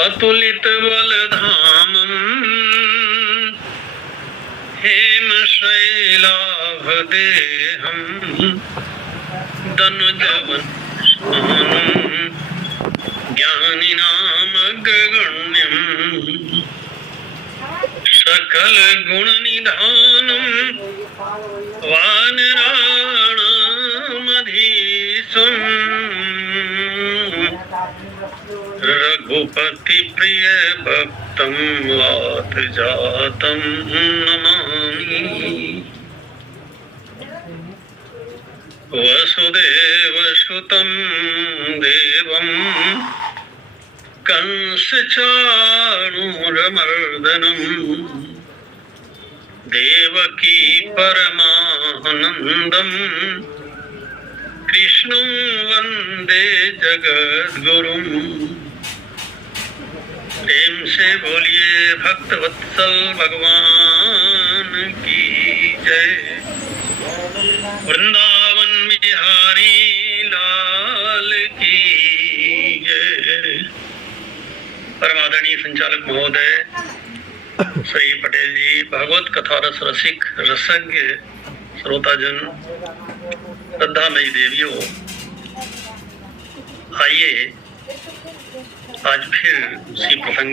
अतुलित बलधामं हेमशैलाभदेहं दनुजवनश्यामं ज्ञानिनामग्रगण्यं सकलगुणनिधानं वानराणामधीशम् रघुपति प्रिय भक्तं वात जातं नमामि। वसुदेव सुतं देवं कंसचाणूरमर्दनं देवकी परमानन्दं कृष्णं वन्दे जगद्गुरुं। प्रेम से बोलिए भक्तवत्सल भगवान की जय। वृंदावन बिहारी लाल की जय। परमादरणीय संचालक महोदय श्री पटेल जी, भागवत कथा रस रसिक रसज्ञ श्रोताजन, श्रद्धामयी देवियों, आइए आज फिर उसी प्रसंग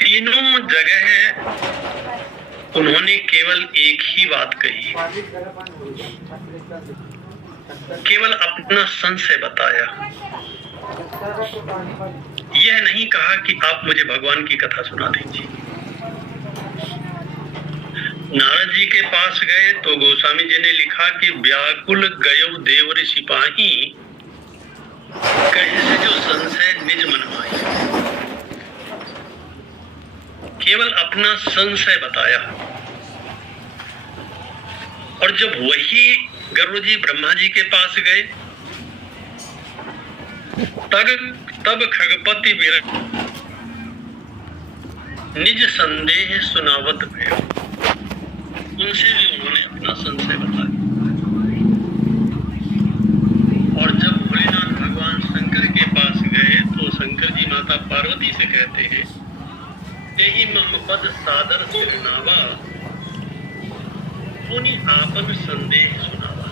तीनों जगह उन्होंने केवल एक ही बात कही, केवल अपना संशय बताया। यह नहीं कहा कि आप मुझे भगवान की कथा सुना दीजिए। नारद जी के पास गए तो गोस्वामी जी ने लिखा कि व्याकुल गयो देव सिपाही, कहे से जो संशय निज मन माही। केवल अपना संशय बताया। और जब वही गरुड़ जी ब्रह्मा जी के पास गए तब खगपति विरक्त निज संदेह सुनावत भयो। उनसे भी उन्होंने अपना संशय बताया। और जब भोलेनाथ भगवान शंकर के पास गए तो शंकर जी माता पार्वती से कहते हैं, यही मम पद सादर सिरनावा, पुनि आपन संदेह सुनावा।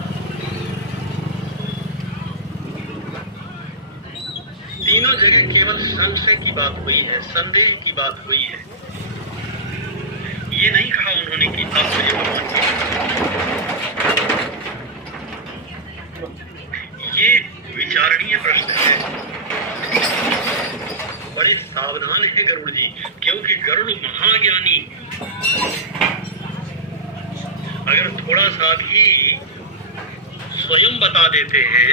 तीनों जगह केवल संशय की बात हुई है, संदेह की बात हुई है। ये नहीं कहा उन्होंने कि आप मुझे भगवान की। ये विचारणीय प्रश्न है। बड़े सावधान है गरुड़ जी, क्योंकि गरुड़ महाज्ञानी अगर थोड़ा सा भी स्वयं बता देते हैं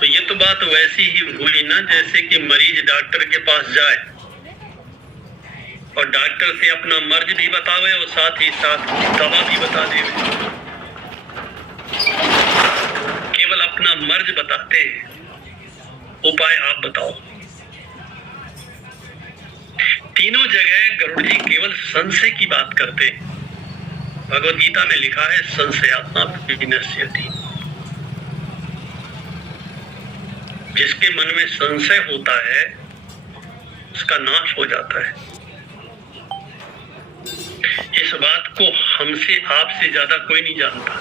तो ये तो बात वैसी ही हुई ना जैसे कि मरीज डॉक्टर के पास जाए और डॉक्टर से अपना मर्ज भी बतावे और साथ ही साथ दवा भी बता दे। केवल अपना मर्ज बताते हैं, उपाय आप बताओ। तीनों जगह गरुड़ जी केवल संशय की बात करते हैं। भगवद गीता में लिखा है, संशयात्मा विनश्यति। जिसके मन में संशय होता है उसका नाश हो जाता है। इस बात को हमसे आपसे ज्यादा कोई नहीं जानता।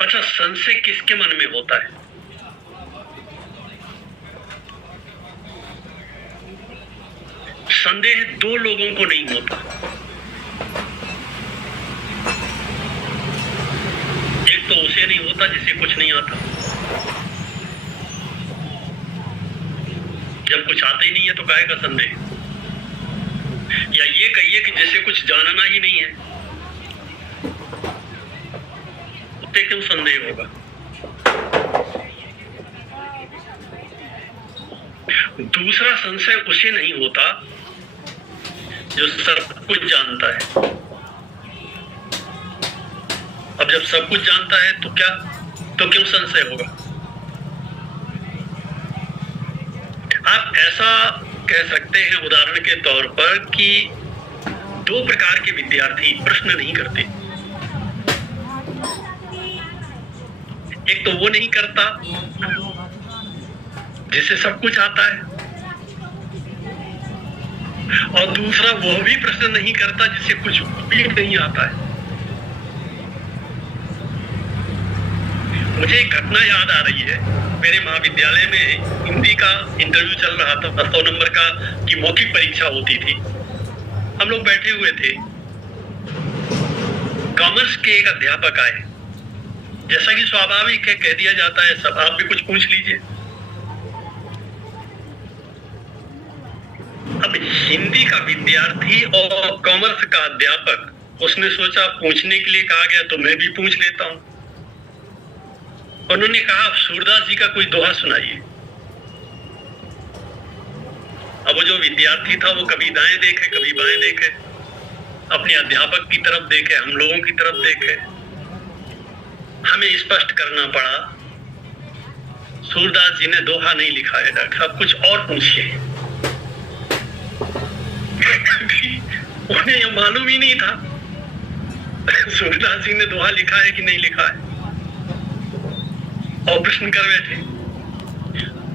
अच्छा, संशय किसके मन में होता है? संदेह दो लोगों को नहीं होता। एक तो उसे नहीं होता जिसे कुछ नहीं आता। जब कुछ आता ही नहीं है तो काहे का संदेह? या ये कहिए कि जिसे कुछ जानना ही नहीं है, उससे क्यों संदेह होगा? दूसरा संशय उसे नहीं होता जो सब कुछ जानता है। जब सब कुछ जानता है तो क्यों संशय होगा? आप ऐसा कह सकते हैं उदाहरण के तौर पर कि दो प्रकार के विद्यार्थी प्रश्न नहीं करते। एक तो वो नहीं करता जिसे सब कुछ आता है, और दूसरा वो भी प्रश्न नहीं करता जिसे कुछ भी नहीं आता है। मुझे एक घटना याद आ रही है। मेरे महाविद्यालय में हिंदी का इंटरव्यू चल रहा था, 100 नंबर का की मौखिक परीक्षा होती थी। हम लोग बैठे हुए थे, कॉमर्स के एक अध्यापक आए। जैसा कि स्वाभाविक है, कह दिया जाता है सब, आप भी कुछ पूछ लीजिए। अब हिंदी का विद्यार्थी और कॉमर्स का अध्यापक, उसने सोचा पूछने के लिए कहा गया तो मैं भी पूछ लेता हूं। उन्होंने कहा सूरदास जी का कोई दोहा सुनाइए। अब वो जो विद्यार्थी था वो कभी दाएं देखे कभी बाएं देखे, अपने अध्यापक की तरफ देखे, हम लोगों की तरफ देखे। हमें स्पष्ट करना पड़ा, सूरदास जी ने दोहा नहीं लिखा है डॉक्टर साहब, कुछ और पूछिए। उन्हें यह मालूम ही नहीं था सूरदास जी ने दोहा लिखा है कि नहीं लिखा है, और प्रश्न कर बैठे।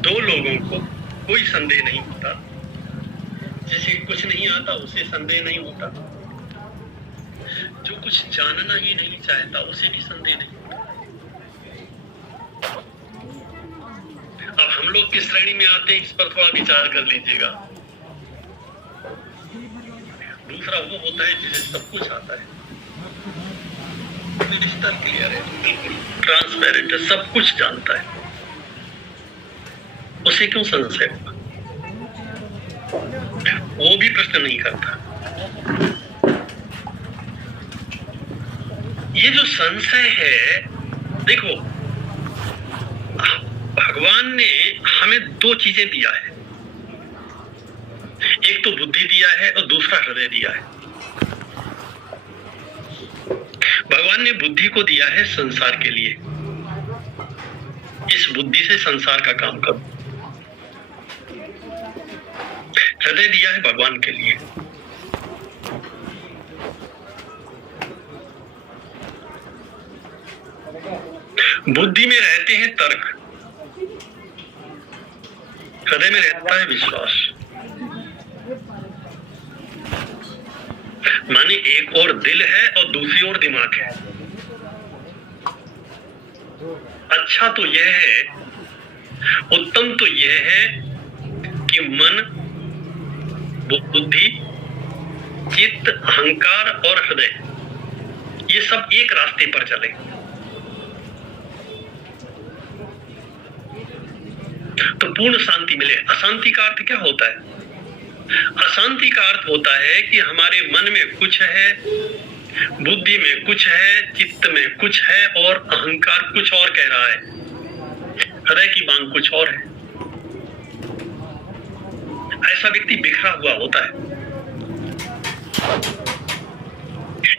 दो लोगों को कोई संदेह नहीं होता, जिसे कुछ नहीं आता उसे संदेह नहीं होता, जो कुछ जानना ही नहीं चाहता उसे भी संदेह नहीं होता। अब हम लोग किस श्रेणी में आते हैं इस पर थोड़ा विचार कर लीजिएगा। दूसरा वो होता है जिसे सब कुछ आता है, क्रिस्टल क्लियर है, बिल्कुल ट्रांसपेरेंट है, सब कुछ जानता है, उसे क्यों संशय होगा? वो भी प्रश्न नहीं करता। ये जो संशय है, देखो भगवान ने हमें दो चीजें दिया है, एक तो बुद्धि दिया है और दूसरा हृदय दिया है। भगवान ने बुद्धि को दिया है संसार के लिए, इस बुद्धि से संसार का काम करो। हृदय दिया है भगवान के लिए। बुद्धि में रहते हैं तर्क, हृदय में रहता है विश्वास। माने एक और दिल है और दूसरी ओर दिमाग है। अच्छा तो यह है, उत्तम तो यह है कि मन, बुद्धि, चित्त, अहंकार और हृदय ये सब एक रास्ते पर चले, तो पूर्ण शांति मिले। अशांति का अर्थ क्या होता है? अशांति का अर्थ होता है कि हमारे मन में कुछ है, बुद्धि में कुछ है, चित्त में कुछ है और अहंकार कुछ और कह रहा है, हृदय की मांग कुछ और है। ऐसा व्यक्ति बिखरा हुआ होता है।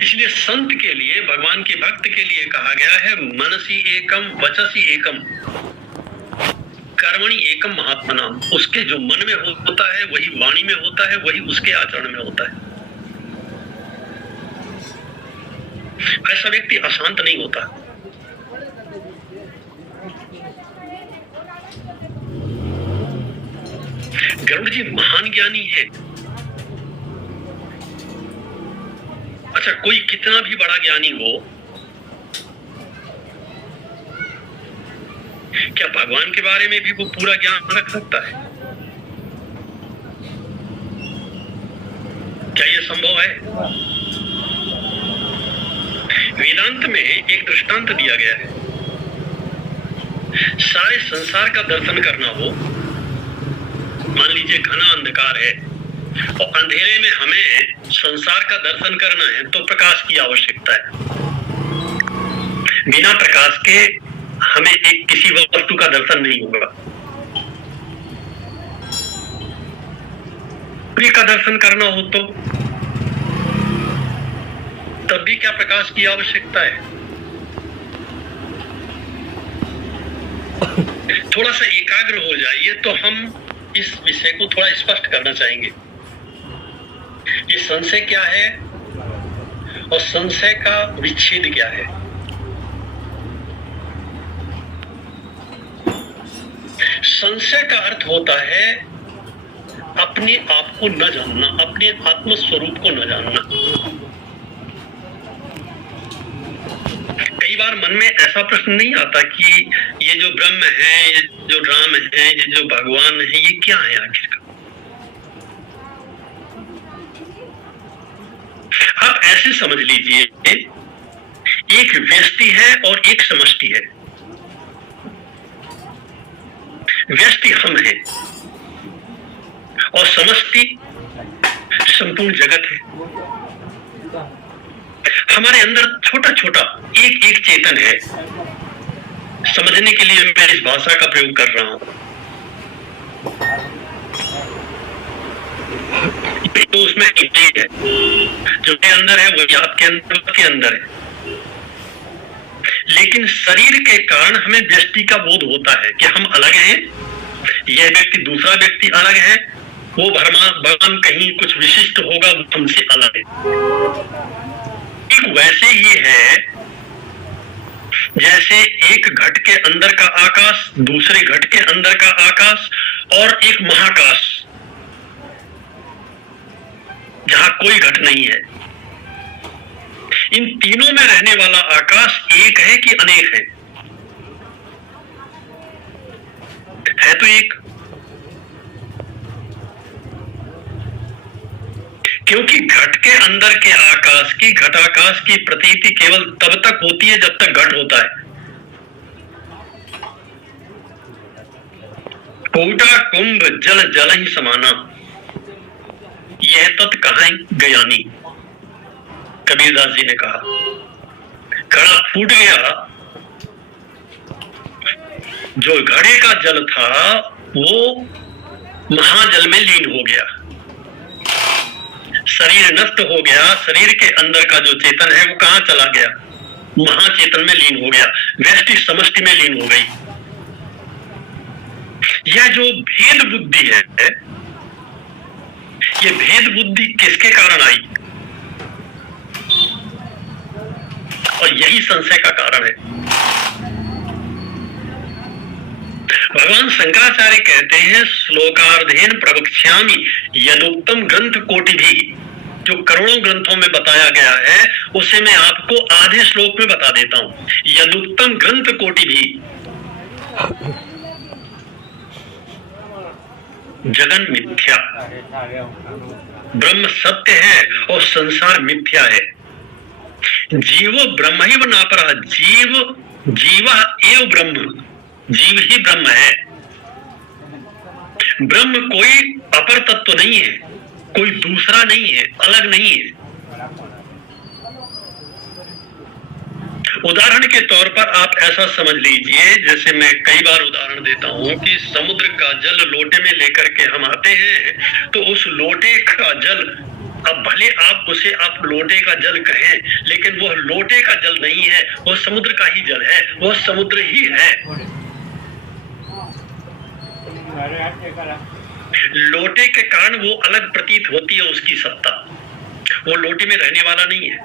इसलिए संत के लिए, भगवान के भक्त के लिए कहा गया है मनसी एकम वचसी एकम कर्मणि एकम महात्मनाम। उसके जो मन में होता है वही वाणी में होता है, वही उसके आचरण में होता है। ऐसा व्यक्ति अशांत नहीं होता। गरुड़ जी महान ज्ञानी है। अच्छा, कोई कितना भी बड़ा ज्ञानी हो, क्या भगवान के बारे में भी वो पूरा ज्ञान रख सकता है? क्या यह संभव है? वेदांत में एक दृष्टांत दिया गया है। सारे संसार का दर्शन करना हो, मान लीजिए घना अंधकार है और अंधेरे में हमें संसार का दर्शन करना है तो प्रकाश की आवश्यकता है। बिना प्रकाश के हमें एक किसी वस्तु का दर्शन नहीं होगा। सूर्य का दर्शन करना हो तो तब भी क्या प्रकाश की आवश्यकता है? थोड़ा सा एकाग्र हो जाइए तो हम इस विषय को थोड़ा स्पष्ट करना चाहेंगे। ये संशय क्या है और संशय का विच्छेद क्या है। संशय का अर्थ होता है अपने आप को न जानना, अपने आत्म स्वरूप को न जानना। कई बार मन में ऐसा प्रश्न नहीं आता कि ये जो ब्रह्म है, ये जो राम है, ये जो भगवान है, ये क्या है आखिर का। आप ऐसे समझ लीजिए, एक व्यष्टि है और एक समष्टि है। व्यष्टि हम है और समष्टि संपूर्ण जगत है। हमारे अंदर छोटा छोटा एक एक चेतन है। समझने के लिए मैं इस भाषा का प्रयोग कर रहा हूं। तो उसमें एक है जो मेरे अंदर है, वो आपके अंदर है। लेकिन शरीर के कारण हमें व्यष्टि का बोध होता है कि हम अलग हैं, यह व्यक्ति दूसरा व्यक्ति अलग है, वो भगवान कहीं कुछ विशिष्ट होगा, वो हमसे अलग है। वैसे ही है जैसे एक घट के अंदर का आकाश, दूसरे घट के अंदर का आकाश और एक महाकाश जहां कोई घट नहीं है। इन तीनों में रहने वाला आकाश एक है कि अनेक है तो एक। क्योंकि घट के अंदर के आकाश की, घटाकाश की प्रतीति केवल तब तक होती है जब तक घट होता है। कोटा कुंभ जल जल ही समाना, यह तत् कहां गयानी, कबीरदास जी ने कहा। घड़ा फूट गया, जो घड़े का जल था वो महाजल में लीन हो गया। शरीर नष्ट हो गया, शरीर के अंदर का जो चेतन है वो कहां चला गया, महाचेतन में लीन हो गया, व्यष्टि समष्टि में लीन हो गई। यह जो भेद बुद्धि है, ये भेद बुद्धि किसके कारण आई, और यही संशय का कारण है। भगवान शंकराचार्य कहते हैं, श्लोकार्धेन प्रवक्ष्यामि यदुक्तम ग्रंथ कोटि भी, जो करोड़ों ग्रंथों में बताया गया है उसे मैं आपको आधे श्लोक में बता देता हूं। यदुक्तम ग्रंथ कोटि भी, जगन मिथ्या, ब्रह्म सत्य है और संसार मिथ्या है। जीवो ब्रह्म ही नापरा, जीवा एव ब्रह्म, जीव ही ब्रह्म है। ब्रह्म कोई अपर तत्व नहीं है, कोई दूसरा नहीं है, अलग नहीं है। उदाहरण के तौर पर आप ऐसा समझ लीजिए, जैसे मैं कई बार उदाहरण देता हूं कि समुद्र का जल लोटे में लेकर के हम आते हैं, तो उस लोटे का जल, अब भले आप उसे आप लोटे का जल कहें, लेकिन वह लोटे का जल नहीं है, वह समुद्र का ही जल है, वह समुद्र ही है। लोटे के कारण वो अलग प्रतीत होती है उसकी सत्ता, वो लोटे में रहने वाला नहीं है।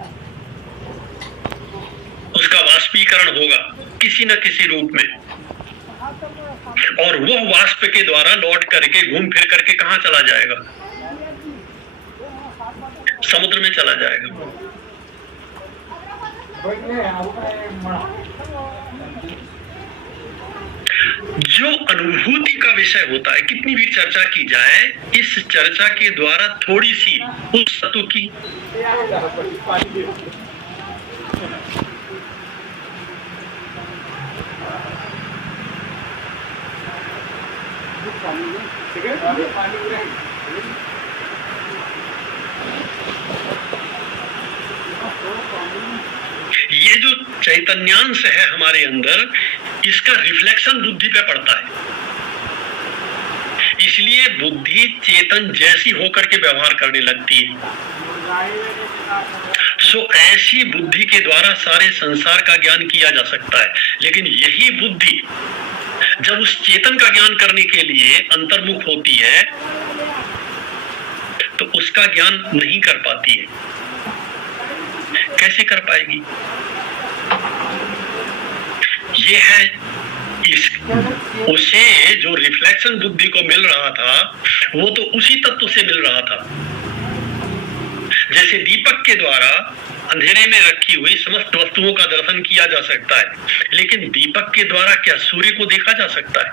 उसका वाष्पीकरण होगा किसी न किसी रूप में, और वह वाष्प के द्वारा लौट करके घूम फिर करके कहां चला जाएगा, समुद्र में चला जाएगा। जो अनुभूति का विषय होता है, कितनी भी चर्चा की जाए, इस चर्चा के द्वारा थोड़ी सी उस तत्व की ये जो चैतन्यांश है हमारे अंदर, इसका रिफ्लेक्शन बुद्धि पे पड़ता है। इसलिए बुद्धि चेतन जैसी होकर के व्यवहार करने लगती है। सो ऐसी बुद्धि के द्वारा सारे संसार का ज्ञान किया जा सकता है। लेकिन यही बुद्धि जब उस चेतन का ज्ञान करने के लिए अंतर्मुख होती है तो उसका ज्ञान नहीं कर पाती है। कैसे कर पाएगी? ये है उसे जो रिफ्लेक्शन बुद्धि को मिल रहा था वो तो उसी तत्व से मिल रहा था। जैसे दीपक के द्वारा अंधेरे में रखी हुई समस्त वस्तुओं का दर्शन किया जा सकता है, लेकिन दीपक के द्वारा क्या सूर्य को देखा जा सकता है?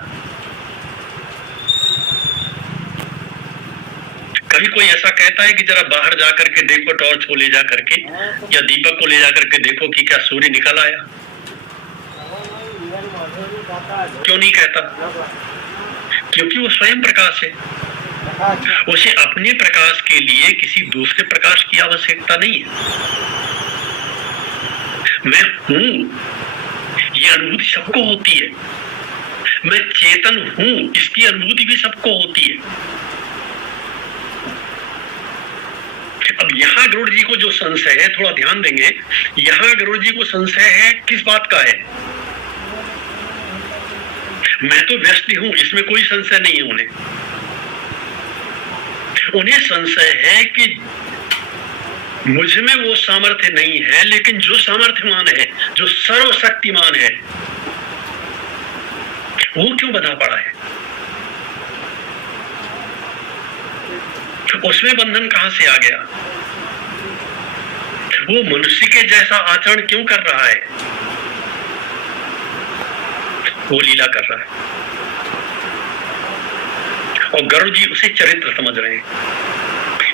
कभी कोई ऐसा कहता है कि जरा बाहर जाकर के देखो, टॉर्च को ले जा करके या दीपक को ले जा करके देखो कि क्या सूर्य निकल आया? क्यों नहीं कहता? क्योंकि वो स्वयं प्रकाश है। उसे अपने प्रकाश के लिए किसी दूसरे प्रकाश की आवश्यकता नहीं है। मैं हूं, ये अनुभूति सबको होती है। मैं चेतन हूं, इसकी अनुभूति भी सबको होती है। अब यहाँ गरुड़ जी को जो संशय है, थोड़ा ध्यान देंगे, यहाँ गरुड़ जी को संशय है किस बात का है? मैं तो व्यष्टि हूं, इसमें कोई संशय नहीं है उन्हें। उन्हें संशय है कि मुझ में वो सामर्थ्य नहीं है, लेकिन जो सामर्थ्यमान है, जो सर्वशक्तिमान है, वो क्यों बंधा पड़ा है? उसमें बंधन कहां से आ गया? वो मनुष्य के जैसा आचरण क्यों कर रहा है? वो लीला कर रहा है और गरुड़ जी उसे चरित्र समझ रहे हैं।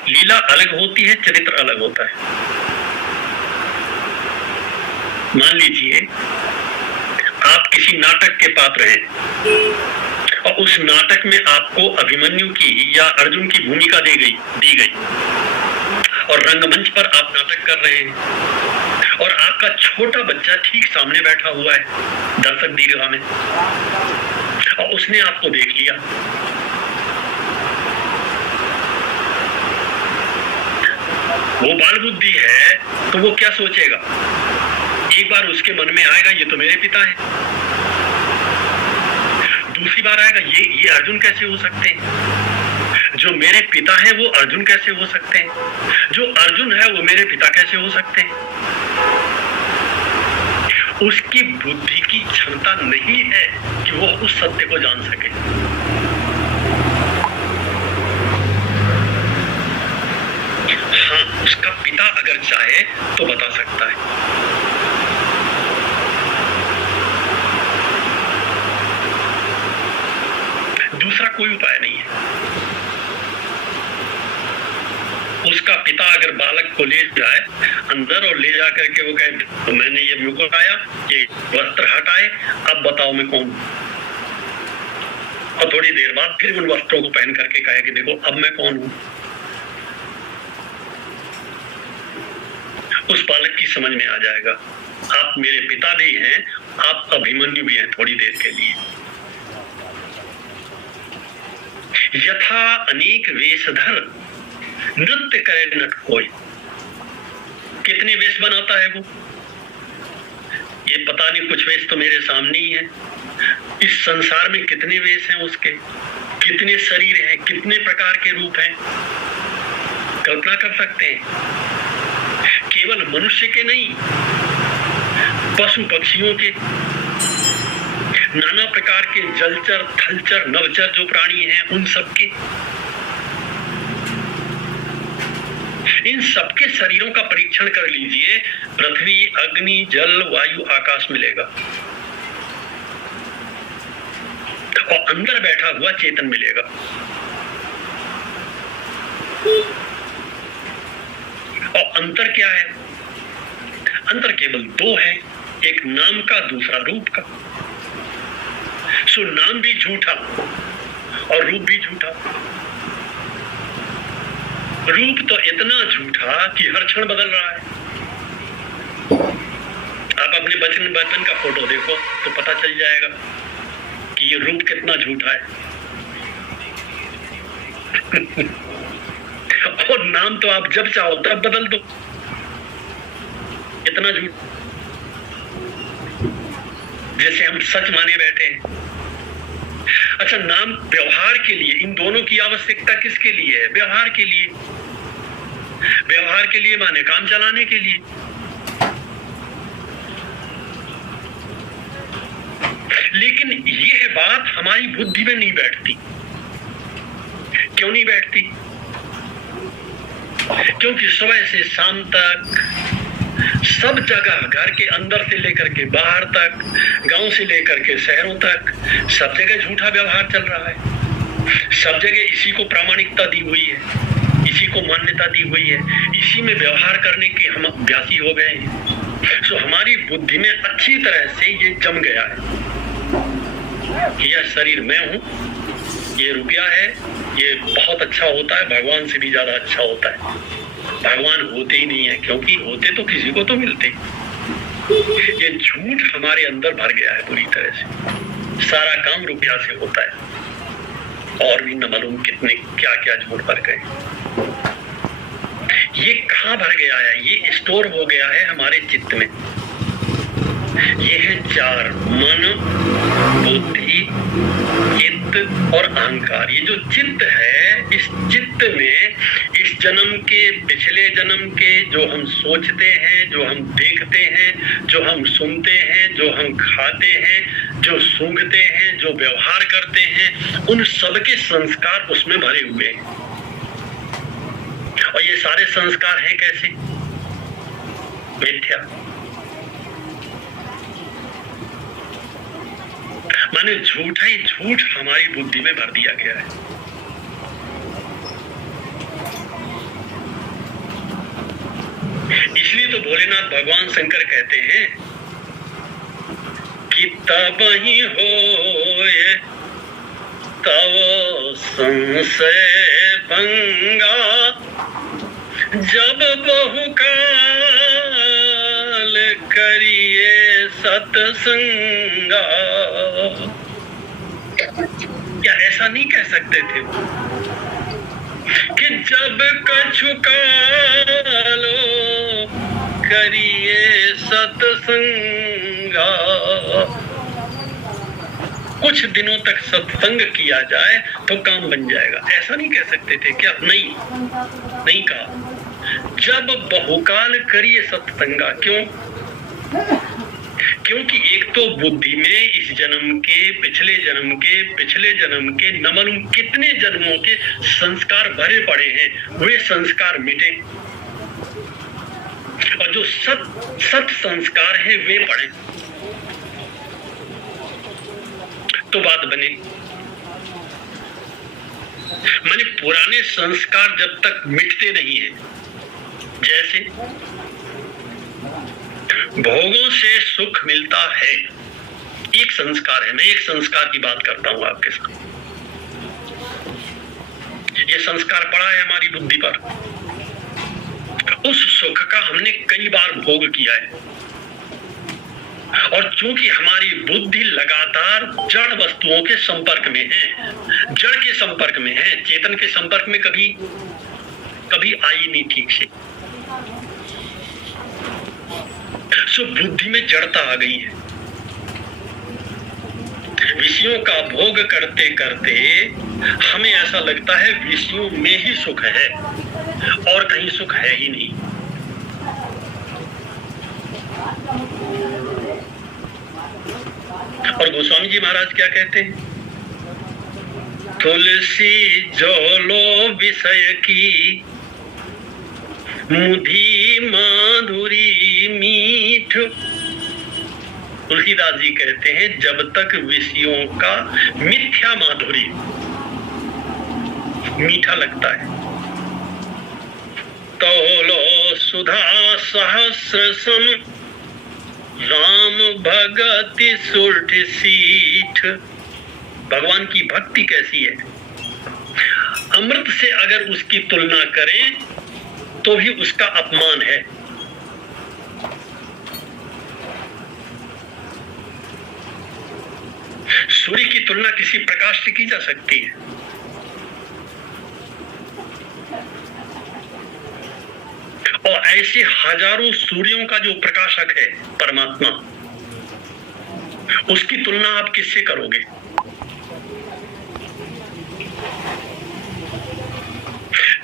लीला अलग होती है, चरित्र अलग होता है। मान लीजिए आप किसी नाटक के पात्र हैं और उस नाटक में आपको अभिमन्यु की या अर्जुन की भूमिका दी गई और रंगमंच पर आप नाटक कर रहे हैं और आपका छोटा बच्चा ठीक सामने बैठा हुआ है दर्शक दीर्घा में और उसने आपको देख लिया। वो बाल बुद्धि है तो वो क्या सोचेगा? एक बार उसके मन में आएगा ये तो मेरे पिता है, दूसरी बार आएगा ये अर्जुन कैसे हो सकते हैं, जो मेरे पिता है वो अर्जुन कैसे हो सकते हैं, जो अर्जुन है वो मेरे पिता कैसे हो सकते हैं। उसकी बुद्धि की क्षमता नहीं है कि वो उस सत्य को जान सके। हाँ, उसका पिता अगर चाहे तो बता सकता है। दूसरा कोई उपाय नहीं है। उसका पिता अगर बालक को ले जाए अंदर और ले जा करके वो कहे तो मैंने ये मुकुट आया, ये वस्त्र हटाए, अब बताओ मैं कौन हूं। और थोड़ी देर बाद फिर उन वस्त्रों को पहन करके कहे कि देखो अब मैं कौन हूं। उस बालक की समझ में आ जाएगा आप मेरे पिता भी हैं, आप अभिमन्यु भी हैं थोड़ी देर के लिए। यथा अनेक वेशधर नृत्य करे नट कोई। कितने वेश बनाता है वो? ये पता नहीं, कुछ वेश तो मेरे सामने ही है। इस संसार में कितने वेश हैं उसके, कितने शरीर हैं, कितने प्रकार के रूप हैं, कल्पना कर सकते हैं। केवल मनुष्य के नहीं, पशु पक्षियों के, नाना प्रकार के जलचर, थलचर, नवचर जो प्राणी हैं उन सबके, इन सबके शरीरों का परीक्षण कर लीजिए। पृथ्वी, अग्नि, जल, वायु, आकाश मिलेगा और अंदर बैठा हुआ चेतन मिलेगा। और अंतर क्या है? अंतर केवल दो है, एक नाम का, दूसरा रूप का। सो नाम भी झूठा और रूप भी झूठा। रूप तो इतना झूठा कि हर क्षण बदल रहा है। आप अपने बचपन का फोटो देखो तो पता चल जाएगा कि ये रूप कितना झूठा है। और नाम तो आप जब चाहो तब बदल दो, इतना झूठ। जैसे हम सच माने बैठे हैं अच्छा, नाम व्यवहार के लिए, इन दोनों की आवश्यकता किसके लिए है? व्यवहार के लिए। व्यवहार के लिए माने काम चलाने के लिए। लेकिन यह बात हमारी बुद्धि में नहीं बैठती। क्यों नहीं बैठती? क्योंकि सुबह से शाम तक सब जगह, घर के अंदर से लेकर के बाहर तक, गांव से लेकर के शहरों तक, सब जगह झूठा व्यवहार चल रहा है। सब जगह इसी को प्रामाणिकता दी हुई है, इसी को मान्यता दी हुई है, इसी में व्यवहार करने के हम अभ्यासी हो गए हैं। सो हमारी बुद्धि में अच्छी तरह से ये जम गया है कि यह शरीर मैं हूं, ये रुपया है, ये बहुत अच्छा होता है, भगवान से भी ज्यादा अच्छा होता है। भगवान होते ही नहीं है, क्योंकि होते तो किसी को तो मिलते। ये झूठ हमारे अंदर भर गया है पूरी तरह से। सारा काम रुपया से होता है, और भी न मालूम कितने क्या क्या झूठ भर गए। ये कहाँ भर गया है? ये स्टोर हो गया है हमारे चित्त में। ये है चार: मन, बुद्धि, चित्त और अहंकार। ये जो चित्त है, इस चित्त में इस जन्म के, पिछले जन्म के जो हम सोचते हैं, जो हम देखते हैं, जो हम सुनते हैं, जो हम खाते हैं, जो सूंघते हैं, जो व्यवहार करते हैं, उन सबके संस्कार उसमें भरे हुए हैं। और ये सारे संस्कार हैं कैसे? मिथ्या। माने झूठा ही झूठ हमारी बुद्धि में भर दिया गया है। इसलिए तो भोलेनाथ भगवान शंकर कहते हैं कि तब ही होए तव संशय भंगा, जब बहुकाल करिए सत्संगा। क्या ऐसा नहीं कह सकते थे कि जब कछु कालो करिए सत्संगा? कुछ दिनों तक सत्संग किया जाए तो काम बन जाएगा, ऐसा नहीं कह सकते थे क्या? नहीं कहा। जब बहुकाल करिए सत्संगा। क्यों? क्योंकि एक तो बुद्धि में इस जन्म के, पिछले जन्म के, पिछले जन्म के, न मालूम कितने जन्मों के संस्कार भरे पड़े हैं। वे संस्कार मिटे और जो सत संस्कार है वे पड़े, तो बात बने। माने पुराने संस्कार जब तक मिटते नहीं है, जैसे भोगों से सुख मिलता है, एक संस्कार है। मैं एक संस्कार की बात करता हूं आपके साथ। ये संस्कार पड़ा है हमारी बुद्धि पर। उस सुख का हमने कई बार भोग किया है, और चूंकि हमारी बुद्धि लगातार जड़ वस्तुओं के संपर्क में है, जड़ के संपर्क में है, चेतन के संपर्क में कभी आई नहीं ठीक से। सो बुद्धि में जड़ता आ गई है। विषयों का भोग करते करते हमें ऐसा लगता है विषयों में ही सुख है, और कहीं सुख है ही नहीं। और गोस्वामी जी महाराज क्या कहते हैं? तुलसी जोलो विषय की, मुधी माधुरी मीठ। तुलसीदास जी कहते हैं जब तक विषयों का मिथ्या माधुरी, मीठा लगता है, तोलो सुधा सहस्र सम, राम भगति सुठ सीठ। भगवान की भक्ति कैसी है? अमृत से अगर उसकी तुलना करें तो भी उसका अपमान है। सूर्य की तुलना किसी प्रकाश से की जा सकती है? और ऐसे हजारों सूर्यों का जो प्रकाशक है परमात्मा, उसकी तुलना आप किससे करोगे?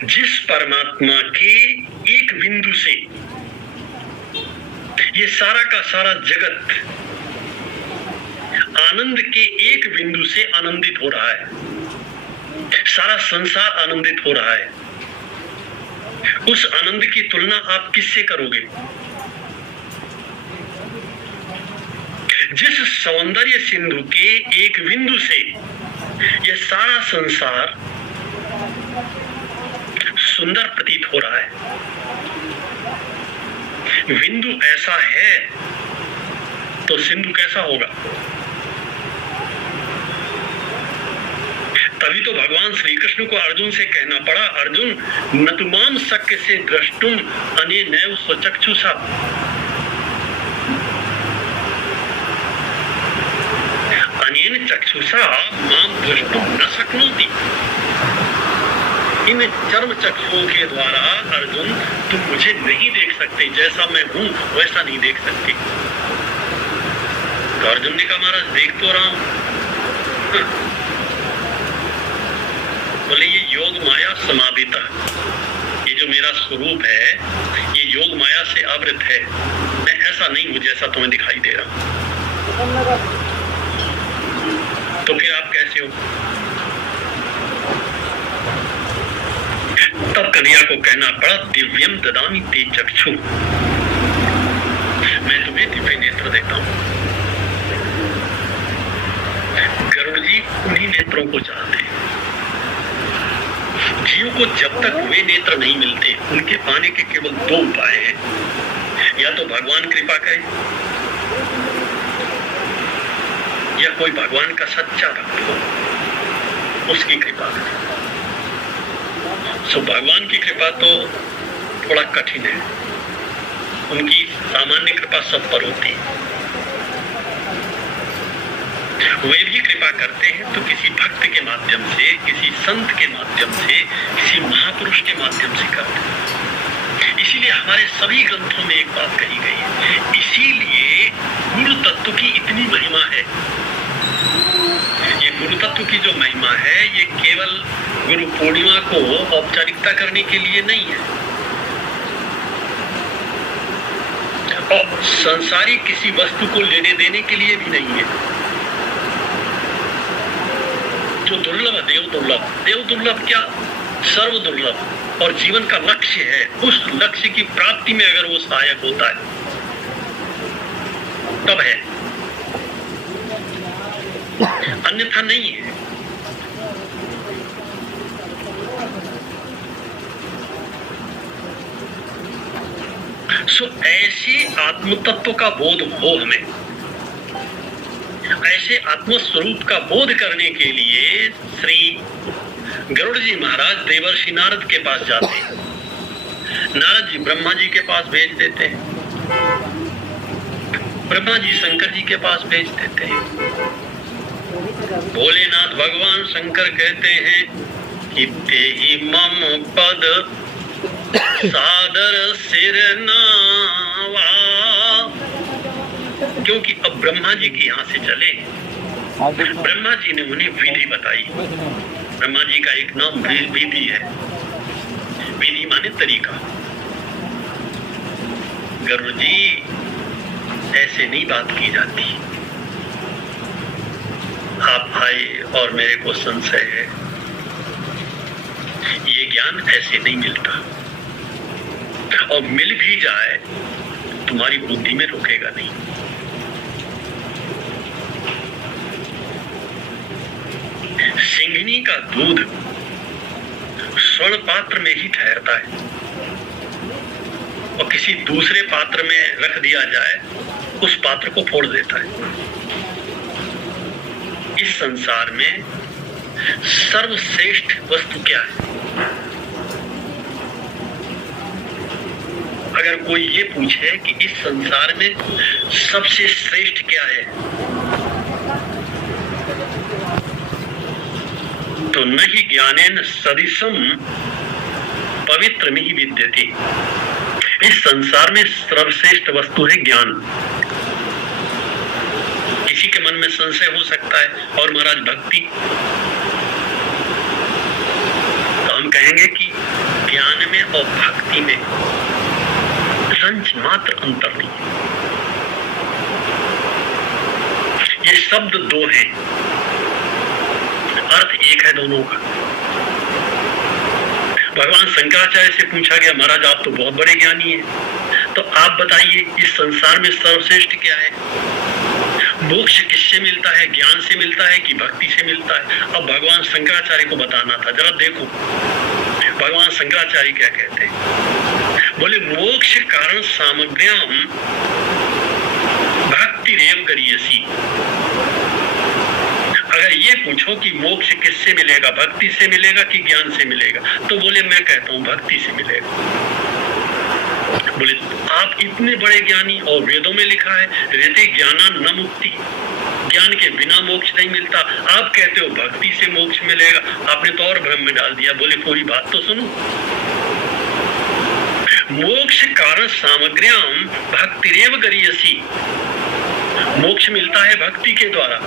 जिस परमात्मा के एक बिंदु से ये सारा का सारा जगत आनंद के एक बिंदु से आनंदित हो रहा है, सारा संसार आनंदित हो रहा है, उस आनंद की तुलना आप किससे करोगे? जिस सौंदर्य सिंधु के एक बिंदु से यह सारा संसार सुंदर प्रतीत हो रहा है, बिंदु ऐसा है तो सिंधु कैसा होगा? तभी तो भगवान श्री कृष्ण को अर्जुन से कहना पड़ा, अर्जुन न तुमाम शक्य से द्रष्टुम अनेनैव स्वचक्षुषा। अनेन चक्षुषा माम द्रष्टुम न शक्नोति। इन चर्म चक्षुओं के द्वारा अर्जुन तुम मुझे नहीं देख सकते, जैसा मैं हूं वैसा नहीं देख सकते। तो अर्जुन ने कहा महाराज देख तो रहा हूं। बोले ये योग माया समाविता, ये जो मेरा स्वरूप है ये योग माया से आवृत है, मैं ऐसा नहीं हूं जैसा तुम्हें दिखाई दे रहा हूं। तो फिर आप कैसे हो? तब कन्हैया को कहना पड़ा दिव्यम ददामि ते चक्षु, मैं तुम्हें दिव्य नेत्र देता हूं। गरुड़ जी उन्हीं नेत्रों को चाहते हैं। जीव को जब तक वे नेत्र नहीं मिलते उनके पाने के केवल दो उपाय हैं, या तो भगवान कृपा करे या कोई भगवान का सच्चा भक्त हो उसकी कृपा करे। सो भगवान की कृपा तो थोड़ा कठिन है, उनकी सामान्य कृपा सब पर होती है। वे भी कृपा करते हैं तो किसी भक्त के माध्यम से, किसी संत के माध्यम से, किसी महापुरुष के माध्यम से करते हैं। इसीलिए हमारे सभी ग्रंथों में एक बात कही गई है, इसीलिए गुरु तत्व की इतनी महिमा है। ये गुरु तत्व की जो महिमा है ये केवल गुरु पूर्णिमा को औपचारिकता करने के लिए नहीं है और संसारी किसी वस्तु को लेने देने के लिए भी नहीं है। जो दुर्लभ देव दुर्लभ, देव दुर्लभ क्या सर्व दुर्लभ और जीवन का लक्ष्य है, उस लक्ष्य की प्राप्ति में अगर वो सहायक होता है तब है, अन्यथा नहीं है। सो ऐसे आत्म तत्व का बोध हो हमें, ऐसे आत्मस्वरूप का बोध करने के लिए श्री गरुड़ जी महाराज देवर्षि नारद के पास जाते हैं। नारद जी ब्रह्मा जी के पास भेज देते हैं, ब्रह्मा जी शंकर जी के पास भेज देते हैं। भोलेनाथ भगवान शंकर कहते हैं कि तेहि मम पद सादर सिर नावा, क्योंकि अब ब्रह्मा जी के यहाँ से चले। ब्रह्मा जी ने उन्हें विधि बताई। ब्रह्मा जी का एक नाम विधि है, विधि माने तरीका। गरुड़ जी ऐसे नहीं बात की जाती, आप आए और मेरे को संशय है, ये ज्ञान ऐसे नहीं मिलता, और मिल भी जाए तुम्हारी बुद्धि में रुकेगा नहीं। सिंघनी का दूध स्वर्ण पात्र में ही ठहरता है और किसी दूसरे पात्र में रख दिया जाए उस पात्र को फोड़ देता है। इस संसार में सर्वश्रेष्ठ वस्तु क्या है? अगर कोई ये पूछे कि इस संसार में सबसे श्रेष्ठ क्या है, तो नहीं ज्ञानेन सदिशम पवित्रमिहि विद्यते। इस संसार में सर्वश्रेष्ठ वस्तु है ज्ञान। किसी के मन में संशय हो सकता है, और महाराज भक्ति, तो हम कहेंगे कि ज्ञान में और भक्ति में रंच मात्र अंतर नहीं है। ये शब्द दो हैं, अर्थ एक है दोनों का। भगवान शंकराचार्य से पूछा गया, महाराज आप तो बहुत बड़े ज्ञानी हैं, तो आप बताइए इस संसार में सर्वश्रेष्ठ क्या है? मोक्ष किससे मिलता है? ज्ञान से मिलता है कि भक्ति से मिलता है? अब भगवान शंकराचार्य को बताना था। जरा देखो भगवान शंकराचार्य क्या कहते हैं। बोले मोक्ष कारण सामग्र्याम भक्ति रेव करियसी। अगर ये पूछो कि मोक्ष किससे मिलेगा, भक्ति से मिलेगा कि ज्ञान से मिलेगा, तो बोले मैं कहता हूं भक्ति से मिलेगा। बोले आप इतने बड़े ज्ञानी, और वेदों में लिखा है ऋते ज्ञाना न मुक्ति, ज्ञान के बिना मोक्ष नहीं मिलता, आप कहते हो भक्ति से मोक्ष मिलेगा। आपने तो और भ्रम में डाल दिया। बोले पूरी बात तो सुनो। मोक्ष कारण सामग्र्याम भक्तिरेव गरियसी, मोक्ष मिलता है भक्ति के द्वारा।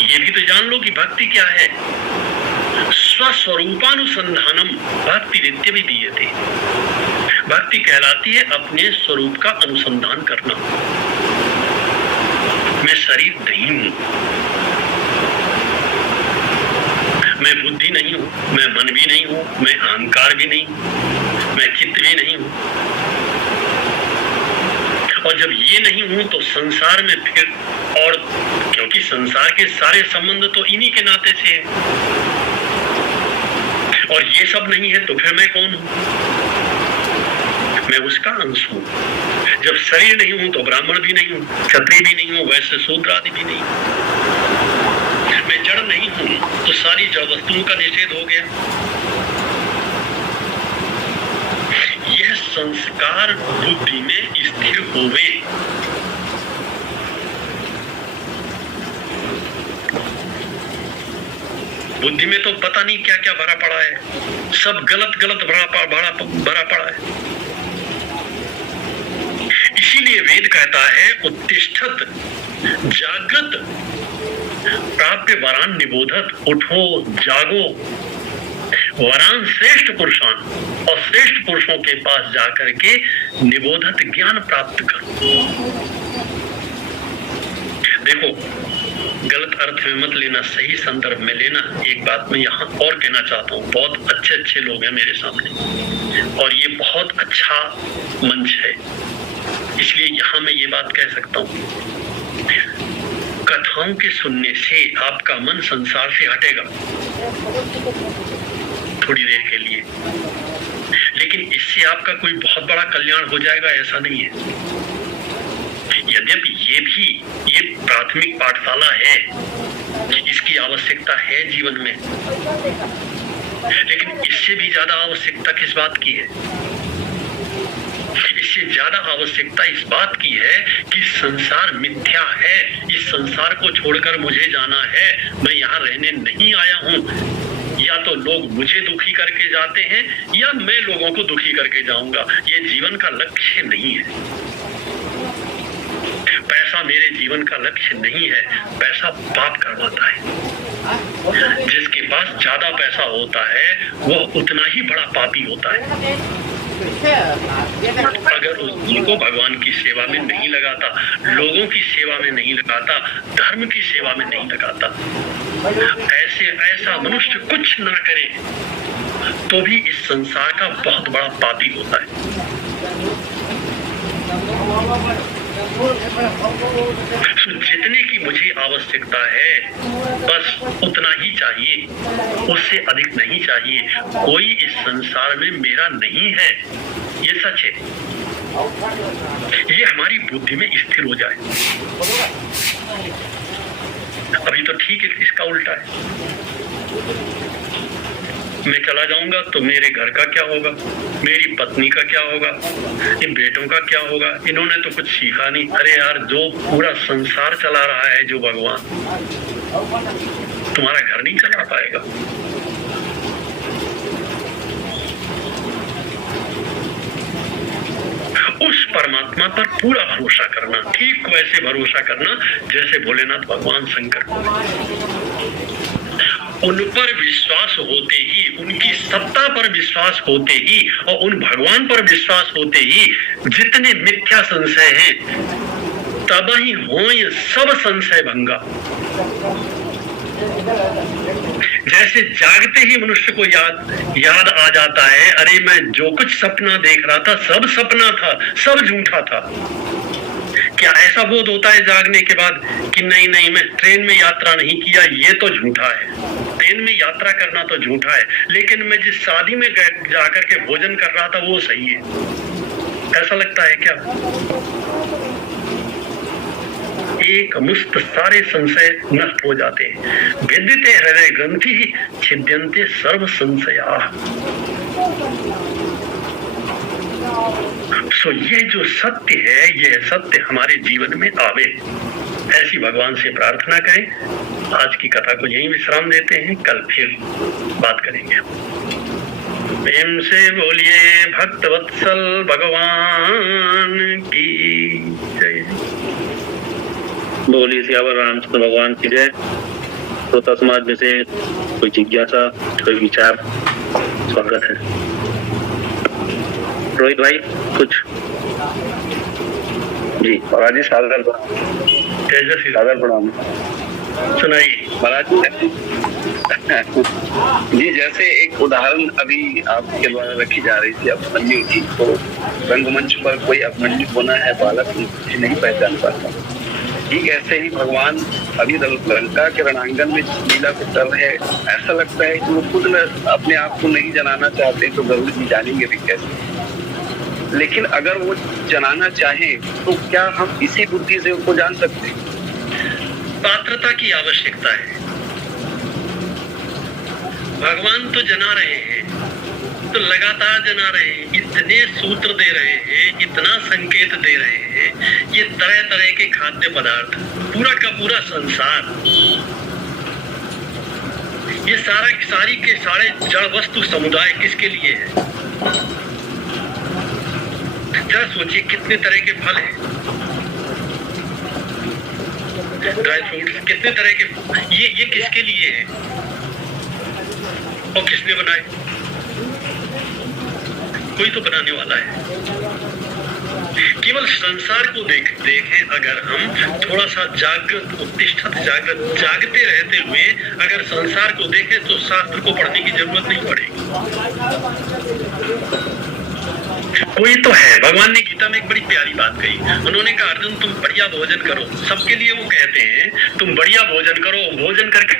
ये भी तो जान लो कि भक्ति क्या है। स्वस्वरूपानुसंधानम भक्ति नित्य भी दिए थे। भक्ति कहलाती है अपने स्वरूप का अनुसंधान करना। मैं शरीर नहीं हूं, मैं बुद्धि नहीं हूं, मैं मन भी नहीं हूं, मैं अहंकार भी नहीं, मैं चित्त भी नहीं हूं। और जब ये नहीं हूं तो संसार में फिर, और क्योंकि संसार के सारे संबंध तो इन्हीं के नाते से है, और ये सब नहीं है तो फिर मैं कौन हूं? मैं उसका अंश हूं। जब शरीर नहीं हूं तो ब्राह्मण भी नहीं हूं, क्षत्रिय भी नहीं हूं, वैश्य शूद्र आदि भी नहीं। मैं जड़ नहीं हूं तो सारी जड़ वस्तुओं का निषेध हो गया। यह संस्कार बुद्धि में स्थिर होवे। बुद्धि में तो पता नहीं क्या क्या भरा पड़ा है, सब गलत गलत भरा पड़ा है। इसीलिए वेद कहता है उत्तिष्ठत जागृत प्राप्य वरान निबोधत, उठो जागो वरान श्रेष्ठ पुरुषान, और श्रेष्ठ पुरुषों के पास जाकर के निबोधत ज्ञान प्राप्त करो। देखो गलत अर्थ में मत लेना, सही संदर्भ में लेना। एक बात मैं यहाँ और कहना चाहता हूँ, बहुत अच्छे अच्छे लोग हैं मेरे सामने और ये बहुत अच्छा मंच है, इसलिए यहाँ मैं ये बात कह सकता हूँ। कथाओं के सुनने से आपका मन संसार से हटेगा थोड़ी देर के लिए, लेकिन इससे आपका कोई बहुत बड़ा कल्याण हो जाएगा ऐसा नहीं है। यद्यपि ये प्राथमिक पाठशाला है, इसकी आवश्यकता है जीवन में, लेकिन इससे भी ज्यादा आवश्यकता किस बात की है? इससे ज्यादा आवश्यकता इस बात की है कि संसार मिथ्या है, इस संसार को छोड़कर मुझे जाना है, मैं यहाँ रहने नहीं आया हूँ। या तो लोग मुझे दुखी करके जाते हैं या मैं लोगों को दुखी करके जाऊंगा। ये जीवन का लक्ष्य नहीं है। पैसा मेरे जीवन का लक्ष्य नहीं है। पैसा पाप करवाता है। जिसके पास ज्यादा पैसा होता है वह उतना ही बड़ा पापी होता है। अगर उनको भगवान की सेवा में नहीं लगाता, लोगों की सेवा में नहीं लगाता, धर्म की सेवा में नहीं लगाता, ऐसा मनुष्य कुछ ना करे तो भी इस संसार का बहुत बड़ा पापी होता है। जितने की मुझे आवश्यकता है बस उतना ही चाहिए, उससे अधिक नहीं चाहिए। कोई इस संसार में मेरा नहीं है, ये सच है। ये हमारी बुद्धि में स्थिर हो जाए। अभी तो ठीक है, इसका उल्टा है। मैं चला जाऊंगा तो मेरे घर का क्या होगा, मेरी पत्नी का क्या होगा, इन बेटों का क्या होगा? इन्होंने तो कुछ सीखा नहीं। अरे यार, जो पूरा संसार चला रहा है जो भगवान, तुम्हारा घर नहीं चला पाएगा। उस परमात्मा पर पूरा भरोसा करना, ठीक वैसे भरोसा करना जैसे भोलेनाथ भगवान शंकर। उन पर विश्वास होते ही, उनकी सत्ता पर विश्वास होते ही और उन भगवान पर विश्वास होते ही जितने मिथ्या संशय हैं तब ही हो ये सब संशय भंगा। जैसे जागते ही मनुष्य को याद आ जाता है, अरे मैं जो कुछ सपना देख रहा था सब सपना था, सब झूठा था। क्या ऐसा बोध होता है जागने के बाद कि नहीं नहीं मैं ट्रेन में यात्रा नहीं किया, ये तो झूठा है, ट्रेन में यात्रा करना तो झूठा है, लेकिन मैं जिस शादी में जाकर के भोजन कर रहा था वो सही है। ऐसा लगता है क्या? एक मुस्त सारे संशय नष्ट हो जाते हैं। भेदिते हृदय ग्रंथि छिद्यन्ते सर्व संशया। सो ये जो सत्य है, ये सत्य हमारे जीवन में आवे, ऐसी भगवान से प्रार्थना करें। आज की कथा को यहीं विश्राम देते हैं, कल फिर बात करेंगे। प्रेम से बोलिए भक्तवत्सल भगवान की जय। बोलिए सियावर रामचंद्र भगवान की जय। श्रोता समाज में से कोई जिज्ञासा, कोई विचार, स्वागत है। रोहित भाई कुछ जी। महाराज जी सादर प्रणाम। सुनाइए महाराज जी, जैसे एक उदाहरण अभी आपके द्वारा रखी जा रही थी अभिमन्यु की, तो रंगमंच पर कोई अभिमन्यु होना है बालक नहीं पहचान पाता, ठीक ऐसे ही भगवान अभी लंका के रणांगन में लीला को कर रहे हैं। ऐसा लगता है कि वो खुद अपने आप को नहीं जनाना चाहते तो गरुड़ जी जानेंगे भी कैसे। लेकिन अगर वो जनाना चाहें तो क्या हम इसी बुद्धि से उनको जान सकते हैं? पात्रता की आवश्यकता है। भगवान तो जना रहे हैं, तो लगातार जना रहे हैं, इतने सूत्र दे रहे हैं, इतना संकेत दे रहे हैं, ये तरह तरह के खाद्य पदार्थ, पूरा का पूरा संसार, ये सारी के सारे जड़ वस्तु समुदाय किसके लिए है? जरा सोचिए कितने तरह के फल हैं, ड्राई फ्रूट्स, कितने तरह के, ये किसके लिए है और किसने बनाए? कोई तो बनाने वाला है। केवल संसार को देखें अगर हम थोड़ा सा जागृत उत्तिष्ठत जागते रहते हुए अगर संसार को देखें तो शास्त्र को पढ़ने की जरूरत नहीं पड़ेगी। कोई तो है। भगवान ने गीता में एक बड़ी प्यारी बात कही, उन्होंने कहा अर्जुन तुम बढ़िया भोजन करो। सबके लिए वो कहते हैं तुम बढ़िया भोजन करो, भोजन करके